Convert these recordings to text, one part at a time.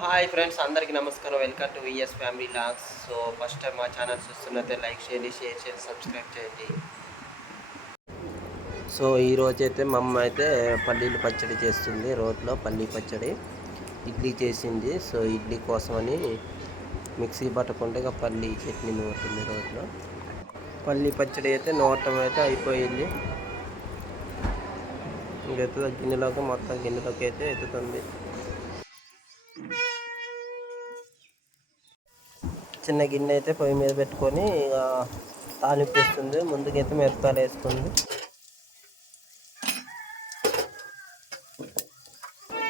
Hi friends, అందరికీ నమస్కారం. Welcome to VS family vlogs. So first time మా channel చూస్తున్నట్టే లైక్ చేయండి, షేర్ చేయండి, సబ్స్క్రైబ్ చేయండి. సో ఈరోజు అయితే మా అమ్మ అయితే పల్లీలు పచ్చడి చేస్తుంది. రోట్లో పల్లీ పచ్చడి ఇడ్లీ చేసింది. సో ఇడ్లీ కోసమని మిక్సీ పట్టకుండా ఇక పల్లీ చట్నీ నూరుతుంది. రోట్లో పల్లీ పచ్చడి అయితే నూరటం అయితే అయిపోయింది. ఇంకెత్తుతుంది గిన్నెలోకి, మొత్తం గిన్నెలోకి అయితే ఎత్తుతుంది. చిన్న గిన్నె అయితే పొయ్యి మీద పెట్టుకొని ఇక తాలింపు వేస్తుంది. ముందుకైతే మిరపకాయలు వేసుకుంది.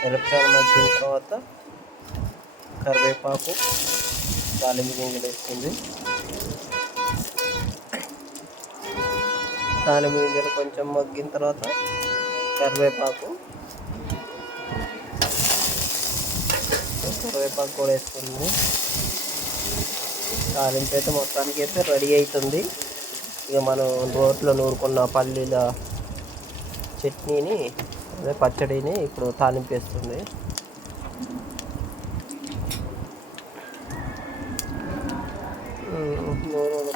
మిరపకాయలు మగ్గిన తర్వాత కరివేపాకు, తాలింపు గింజలు వేస్తుంది. తాలింపు గింజలు కొంచెం మగ్గిన తర్వాత కరివేపాకు కూడా వేస్తుంది. తాలింపు అయితే మొత్తానికి అయితే రెడీ అవుతుంది. ఇక మనం రోట్లో నూరుకున్న పల్లీల చట్నీని, అదే పచ్చడిని ఇప్పుడు తాలింపు వేస్తుంది.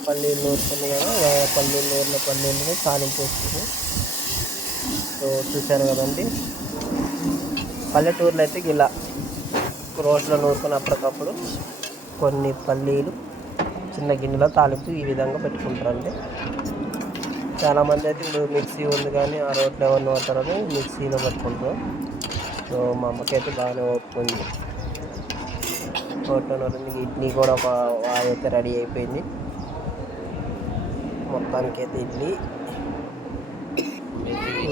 పల్లీలు నూరుకుంది కదా, నూరిన పల్లీలని తాలింపు వేస్తుంది. సో చూశారు కదండి, పల్లెటూరులో అయితే ఇలా రోట్లో నూరుకుని అప్పటికప్పుడు కొన్ని పల్లీలు చిన్న గిన్నెలో తాలింపు ఈ విధంగా పెట్టుకుంటారండి. చాలామంది అయితే ఇప్పుడు మిక్సీ ఉంది కానీ ఆ రోట్లో ఎవరు నూరుతారని మిక్సీలో పెట్టుకుంటారు. సో మా అమ్మకైతే బాగానే ఓపుకుంది. రోట్లో నూరింది. ఇడ్లీ కూడా ఒక వాయి అయితే రెడీ అయిపోయింది. మొత్తానికైతే ఇడ్లీ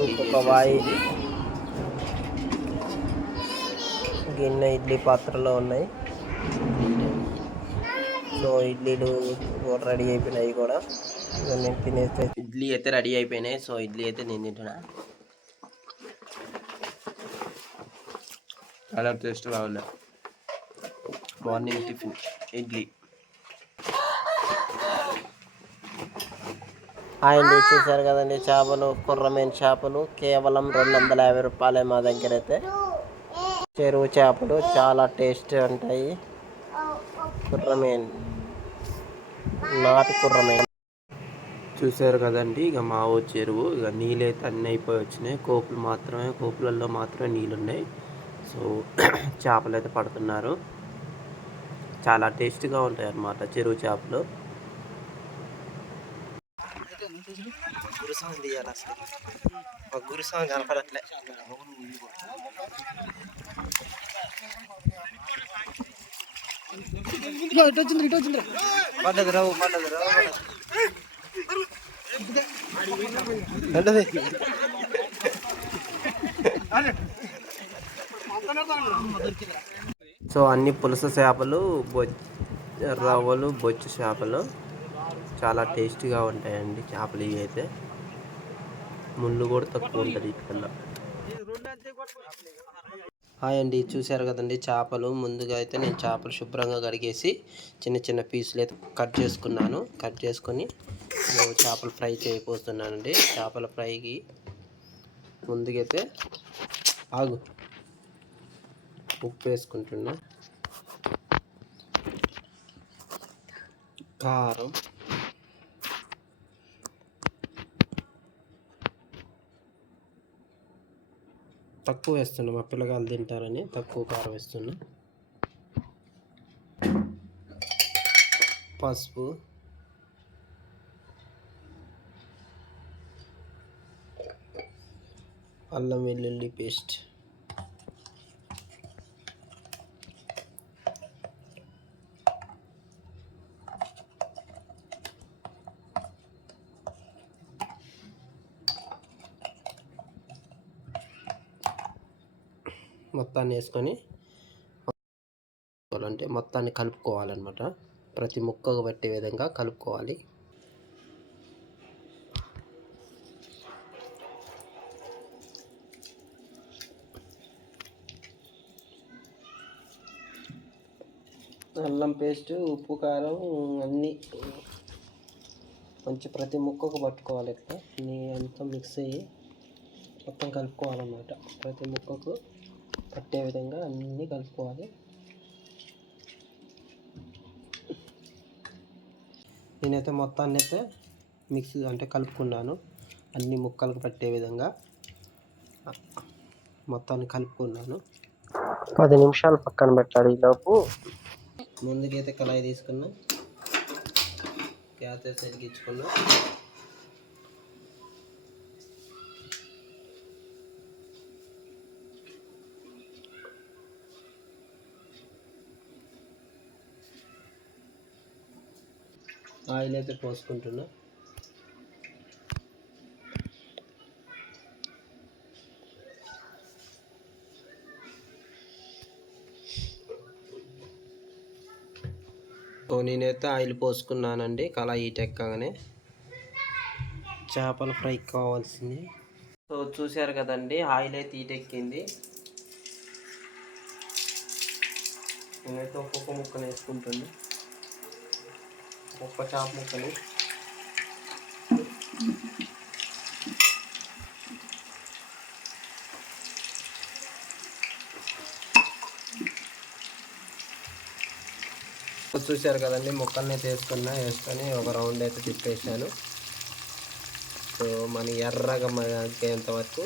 ఇంకొక వాయి గిన్నె ఇడ్లీ పాత్రలో ఉన్నాయి. సో ఇడ్లీలు కూడా రెడీ అయిపోయినాయి. కూడా నేను తినేస్తే ఇడ్లీ అయితే రెడీ అయిపోయినాయి. సో ఇడ్లీ అయితే నేను తింటున్నా. చాలా టేస్ట్ బాగుంది. Morning tiffin idli. అండి చూసారు కదండి, చేపలు, కుర్రమేను చేపలు కేవలం 250 రూపాయలే మా దగ్గర అయితే. చెరువు చేపలు చాలా టేస్ట్ ఉంటాయి. కుర్రమేను, నాటు కుర్రమేను చూసారు కదండి. ఇక మా ఊరు చెరువు ఇక నీళ్ళైతే అన్నీ అయిపోయి వచ్చినాయి. కోపులలో మాత్రమే నీళ్ళు ఉన్నాయి. సో చేపలు అయితే పడుతున్నారు. చాలా టేస్ట్గా ఉంటాయి అన్నమాట చెరువు చేపలు. గురుసాంగ్ తీయాలి, అసలు గురుసాంగ్ కనపడట్లే. పడ్డది రావు సో అన్ని పులస చేపలు, రవ్వలు, బొచ్చు చేపలు చాలా టేస్టీగా ఉంటాయండి. చేపలు ఇవి అయితే ముళ్ళు కూడా తక్కువ ఉంటుంది ఇటుకల్లో. హాయ్ అండి, చూశారు కదండి చేపలు. ముందుగా అయితే నేను చేపలు శుభ్రంగా కడిగేసి చిన్న చిన్న పీసులు అయితే కట్ చేసుకున్నాను. కట్ చేసుకొని చేపలు ఫ్రై చేయబోతున్నానండి. చేపల ఫ్రైకి ముందుకైతే ఉప్పు వేసుకుంటున్నా, కారం, తక్కువ వేస్తున్నా, మా పిల్లగాళ్ళు తింటారని తక్కువ కారం వేస్తున్నా. పసుపు, అల్లం వెల్లుల్లి పేస్ట్, మొత్తాన్ని వేసుకొని మొత్తాన్ని కలుపుకోవాలన్నమాట. ప్రతి ముక్కకు పట్టే విధంగా కలుపుకోవాలి. అల్లం పేస్ట్, ఉప్పు, కారం అన్నీ మంచి ప్రతి ముక్కకు పట్టుకోవాలి. ఇట్లా అంతా మిక్స్ అయ్యి మొత్తం కలుపుకోవాలన్నమాట. ప్రతి ముక్కకు పట్టే విధంగా అన్నీ కలుపుకోవాలి. నేనైతే మొత్తాన్ని అయితే మిక్స్ అంటే కలుపుకున్నాను. అన్ని ముక్కలకు పట్టే విధంగా మొత్తాన్ని కలుపుకున్నాను. 10 నిమిషాలు పక్కన పెట్టాలి. ఈలోపు ముందుకైతే కళాయి తీసుకున్నా, గ్యాస్ అయితే వెలిగించుకున్నా. ఆయిల్ అయితే పోసుకుంటున్నా. నేనైతే ఆయిల్ పోసుకున్నానండి. కళాయి హీట్ ఎక్కగానే చేపల ఫ్రై కావాల్సింది. సో చూసారు కదండి, ఆయిల్ అయితే హీట్ ఎక్కింది. నేనైతే ఒక్కొక్క ముక్కను వేసుకుంటున్నా. ఒక్క చేప ముక్కని చూసారు కదండి, ముక్కల్ని వేసుకొని ఒక రౌండ్ అయితే తిప్పేసాను. సో మన ఎర్రగా మగ్గేంత వరకు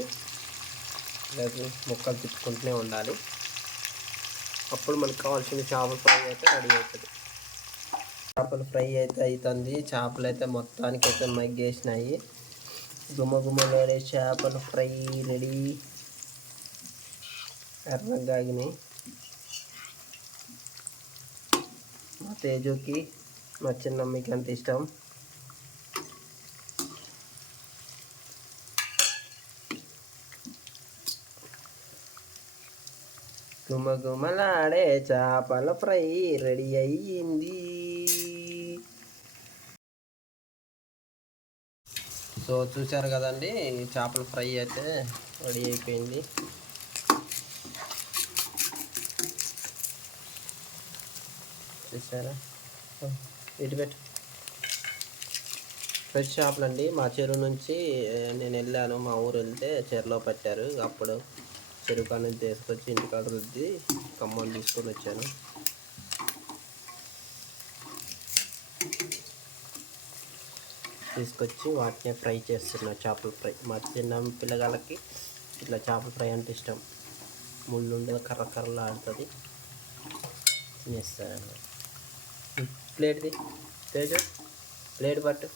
లేదు ముక్కలు తిప్పుకుంటూనే ఉండాలి. అప్పుడు మనకు కావాల్సిన చేపల ఫ్రై అయితే రెడీ అవుతుంది. చేపల ఫ్రై అయితే అవుతుంది. చేపలు అయితే మొత్తానికి అయితే మగ్గేసినాయి. గుమ్మగుమ్మలోనే చేపల ఫ్రై రెడీ. ఎర్రగా ఆగినాయి. మా తేజుకి మా చిన్నమ్మకి ఎంత ఇష్టం. గుమగుమలాడే చేపల ఫ్రై రెడీ అయ్యింది. సో చూసారు కదండి, చేపల ఫ్రై అయితే రెడీ అయిపోయింది. చూసారా, ఇటు పెట్టు. ఫ్రెష్ చేపలు అండి. మా చెరువు నుంచి నేను వెళ్ళాను. మా ఊరు వెళ్తే చెరువులో పట్టారు. అప్పుడు చెరువు కాడ నుంచి తీసుకొచ్చి ఇంటికాడ రుద్ది ఖమ్మం తీసుకొని వచ్చాను. తీసుకొచ్చి వాటిని ఫ్రై చేస్తున్నా. చేపల ఫ్రై మా చిన్న పిల్లగాళ్ళకి ఇట్లా చేపల ఫ్రై అంటే ఇష్టం. ముళ్ళు ఉండదు, కర్ర కర్రలా ఆడుతుంది. తినేస్తాను. ప్లేట్ది తేజు, ప్లేట్ పట్టు.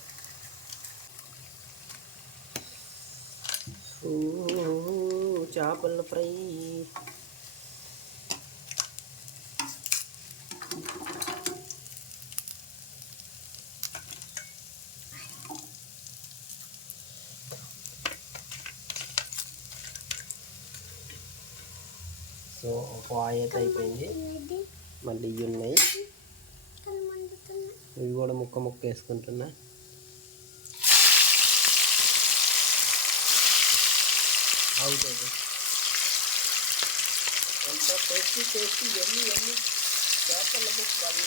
చేపల ఫ్రై సో ఒక వాయి అయితే అయిపోయింది. మళ్ళీ ఇవి ఉన్నాయి. ఇవి కూడా ముక్క ముక్క వేసుకుంటున్నా. అవుతుంది. ఎంత టేస్టీ ఎన్ని చేపల ముక్కలు.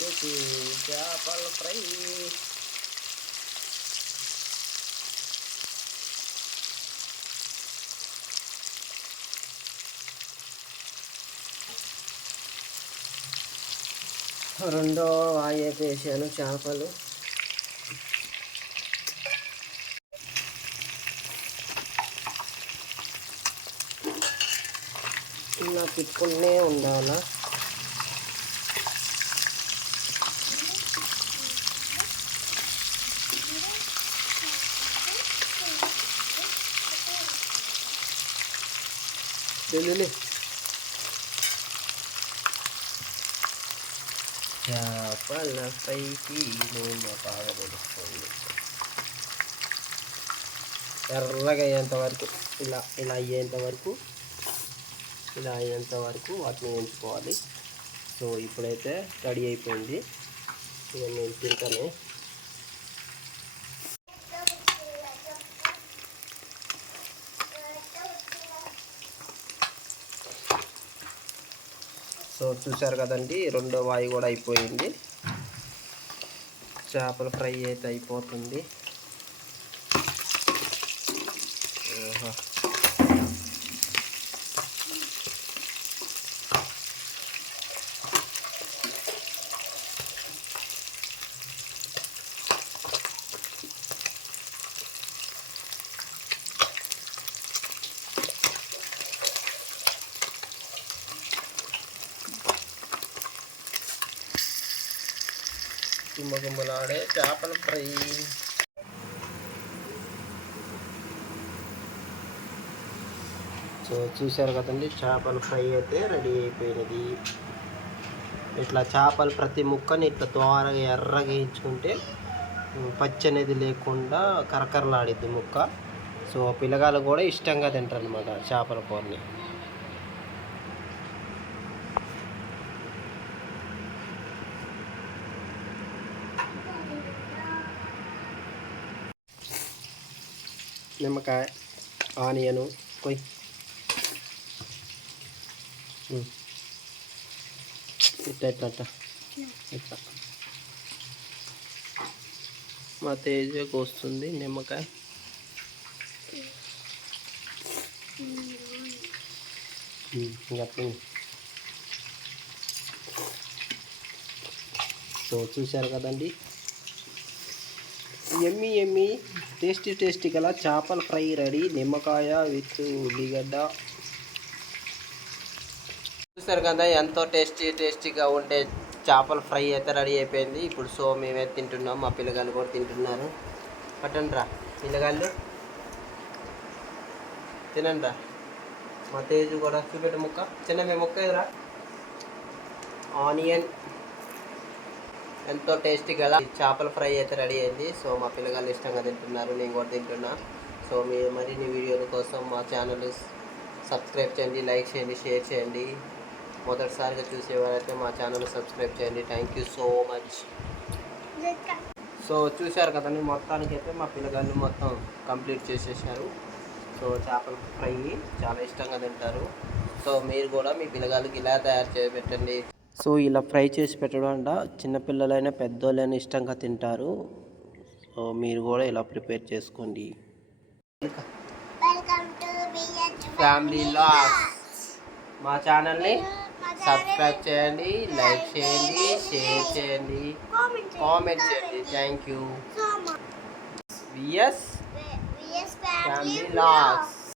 రుచి చేపల ఫ్రై. రెండో ఆయి వేసాను చేపలు. ఇలా తిప్పుకునే ఉండాలా. చేపల ఫ్రైకి నూనె బాగా పడుతుంది. ఎర్రగా అయ్యేంత వరకు ఇలా అయ్యేంత వరకు వాటిని వేయించుకోవాలి. సో ఇప్పుడైతే రెడీ అయిపోయింది. ఇక నేను తింటానే. సో చూసారు కదండి, రెండో వాయి కూడా అయిపోయింది. చేపల ఫ్రై అయితే అయిపోతుంది. గుమ్మగుమ్మలాడే చేపల ఫ్రై. సో చూసారు కదండి, చేపల ఫ్రై అయితే రెడీ అయిపోయినది. ఇట్లా చేపలు ప్రతి ముక్కని ఇట్లా ద్వారగా ఎర్రగా వేయించుకుంటే పచ్చి అనేది లేకుండా కరకరలాడిద్ది ముక్క. సో పిల్లగాళ్ళు కూడా ఇష్టంగా తింటారు అనమాట చేపల కూరని. నిమ్మకాయ, ఆనియను కొయ్, ఇట్లా ఇట్లా ఇట్లా ఇట్లా మా తేజకు వస్తుంది నిమ్మకాయ. సో చూశారు కదండి, ఎమ్మి ఎమ్మి టేస్టీ టేస్టీ గల చేపల ఫ్రై రెడీ. నిమ్మకాయ విత్ ఉల్లిగడ్డ. చూసారు కదా, ఎంతో టేస్టీగా ఉండే చేపల ఫ్రై అయితే రెడీ అయిపోయింది. ఇప్పుడు సో మేమైతే తింటున్నాం, మా పిల్లగాళ్ళు కూడా తింటున్నారు. పట్టండి రా పిల్లగాళ్ళు, తినండి రా. మా తేజు కూడా చూపెట్టు ముక్క, చిన్న ముక్క ఎదురా. ఆనియన్ ఎంతో టేస్టీ గల చేపల ఫ్రై అయితే రెడీ అయింది. సో మా పిల్లగాళ్ళు ఇష్టంగా తింటున్నారు, నేను కూడా తింటున్నా. సో మీరు మరిన్ని వీడియోల కోసం మా ఛానల్ సబ్స్క్రైబ్ చేయండి, లైక్ చేయండి, షేర్ చేయండి. మొదటిసారిగా చూసేవారైతే మా ఛానల్ సబ్స్క్రైబ్ చేయండి. Thank you so much. So చూశారు కదండి, మొత్తానికి అయితే మా పిల్లగాళ్ళు మొత్తం కంప్లీట్ చేసేసారు. సో చేపల ఫ్రై చాలా ఇష్టంగా తింటారు. సో మీరు కూడా మీ పిల్లగాళ్ళకి ఇలా తయారు చేసి పెట్టండి. సో ఇలా ఫ్రై చేసి పెట్టడం అంట చిన్నపిల్లలైనా పెద్దోళ్ళైనా ఇష్టంగా తింటారు. సో మీరు కూడా ఇలా ప్రిపేర్ చేసుకోండి. ఫ్యామిలీ లాగ్స్ మా ఛానల్ని సబ్స్క్రైబ్ చేయండి, లైక్ చేయండి, షేర్ చేయండి, కామెంట్ చేయండి. Thank you. VS family logs.